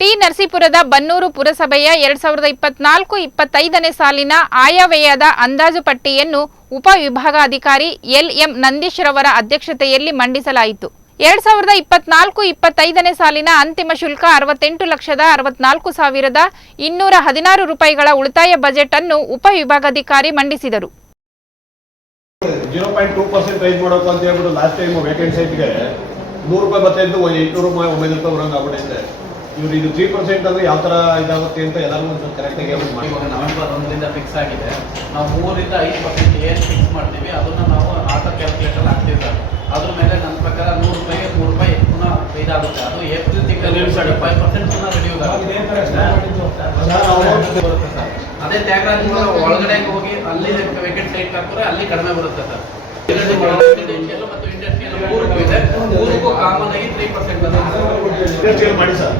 T ನರಸೀಪುರದ Bannur ಪುರಸಭೆಯ 2024-25ನೇ ಸಾಲಿನ ಆಯವ್ಯಯದ ಅಂದಾಜು ಪಟ್ಟಿಯನ್ನು ಉಪವಿಭಾಗಾಧಿಕಾರಿ ಎಲ್.ಎಂ. ನಂದೀಶ್ ರವರ ಅಧ್ಯಕ್ಷತೆಯಲ್ಲಿ ಮಂಡಿಸಲಾಯಿತು. 2024-25ನೇ ಸಾಲಿನ ಅಂತಿಮ ಶುಲ್ಕ 68,64,216 ರೂಪಾಯಿಗಳ ಉಳಿತಾಯ ಬಜೆಟ್ ಅನ್ನು ಉಪವಿಭಾಗಾಧಿಕಾರಿ ಮಂಡಿಸಿದರು. 0.2% ರೈಸ್ ಮಾಡೋಕೆ ಅಂತ ಹೇಳ್ಬಿಟ್ಟು ಲಾಸ್ಟ್ ಟೈಮ್ ವೇಕೆಂಟ್ ಸೈಟ್ಗೆ 100 ರೂಪಾಯಿ ಬರ್ತಾಯಿದ್ದು 800 ರೂಪಾಯಿ 900 ರೂಪಾಯಿ ಬರೋಂಗೆ ಆಗ್ಬಿಟ್ಟಿದೆ. ಇವರು ಇದು 3% ಅಂದ್ರೆ ಯಾವ ಥರ ಇದಾಗುತ್ತೆ ಅಂತ ಎಲ್ಲರೂ ಒಂದು ಕರೆಕ್ಟಾಗಿ ಹೇಳ್ಬಿಟ್ಟು ಮಾಡಿ. ಇವಾಗ ನವೆಂಬರ್ 1ರಿಂದ ಫಿಕ್ಸ್ ಆಗಿದೆ. ನಾವು 3ರಿಂದ 5% ಏನು ಫಿಕ್ಸ್ ಮಾಡ್ತೀವಿ ಅದನ್ನು ನಾವು ಆಟೋ ಕ್ಯಾಲ್ಕುಲೇಟರ್ ಹಾಕ್ತೀವಿ ಸರ್. ಅದ್ರ ಮೇಲೆ ನನ್ನ ಪ್ರಕಾರ 100 ರೂಪಾಯಿಗೆ 3 ರೂಪಾಯಿ ಪುನಃ ಇದಾಗುತ್ತೆ. ಅದು ಏಪ್ರಿಲ್ ತಿಂಗಳಲ್ಲಿ 5% ಪುನಃ ರಿಡ್ಯೂಸ್ ಆಗುತ್ತೆ ಸರ್. ಅದೇ ತ್ಯಾಗರಾಜ ಒಳಗಡೆ ಹೋಗಿ ಅಲ್ಲಿ ವೇಕೆಂಟ್ ಸೈಟ್ ಹಾಕಿದ್ರೆ ಅಲ್ಲಿ ಕಡಿಮೆ ಬರುತ್ತೆ ಸರ್. ರೆಸಿಡೆನ್ಷಿಯಲ್ ಮತ್ತು ಇಂಡಸ್ಟ್ರಿಯಲ್ 3 ಇದೆ. 3ಕ್ಕೂ ಕಾಮನ್ ಆಗಿ 3% ಮಾಡಿ ಸರ್.